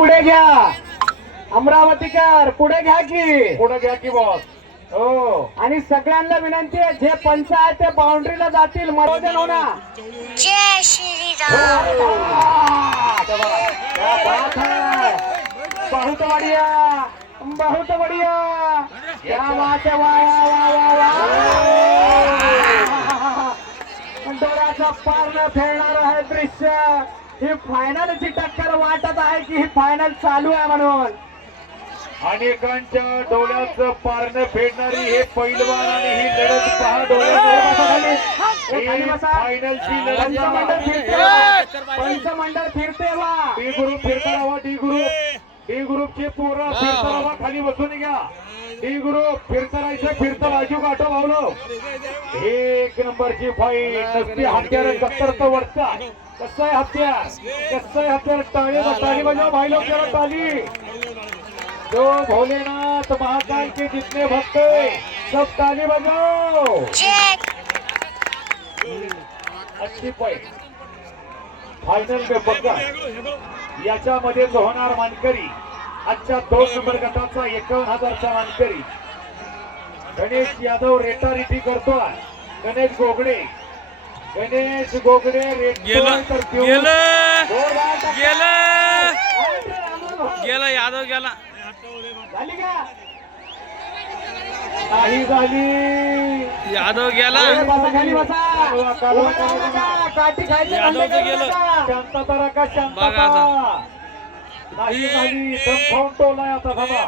पुढे घ्या अमरावतीकर, पुढे घ्या की बॉस. हो, आणि सगळ्यांना विनंती आहे जे पंच आहेत ते बाउंड्रीला जातील, मनोरंजन होणार. जय श्रीराम. बहुत बढ़िया, बहुत बढ़िया. क्या बात है, वाह वाह वाह वाह. डोळ्याचा पार न फेडणार आहे दृश्य. ही फायनलची टक्कर वाटत आहे की ही फायनल चालू आहे म्हणून. अनेकांच्या डोळ्याचं पारणं फेडणारी हे पैलवान आणि ही लढत पहा डोळ्यात. फायनलची लढत. पंचमंडळ फिरते वा. डी ग्रुप फिरता राहा. डी ग्रुपची पोरं फिरता राहा. खाली बसून घ्या. डी ग्रुप फिरता राहायचं. फिरतं राजू काटो भावलो. एक नंबरची फाईट. नसती हत्यार कत्तरचं वरचा. कसं आहे हत्यार. टाळी बजाव भाई लोग, जरा टाळी. जो भोलेनाथ महाकाल के जितने भक्त सब ताली बजाओ. अच्छी पॉइंट. फायनल में बघा याच्यामध्येच होणार मानकरी. आजच्या 2 नंबर गटाचा 51,000चा मानकरी गणेश यादव रेटारिटी करतोय. गणेश गोगडे गेला यादव गेला. झाली का? नाही झाली. यादव गेला. बसा खाली बसा. काठी खायची यादव तर गेलं. शांतता राखा. बघा शांतता. आता. नाही झाली. दम खाऊन टोलाय आता. थांबा.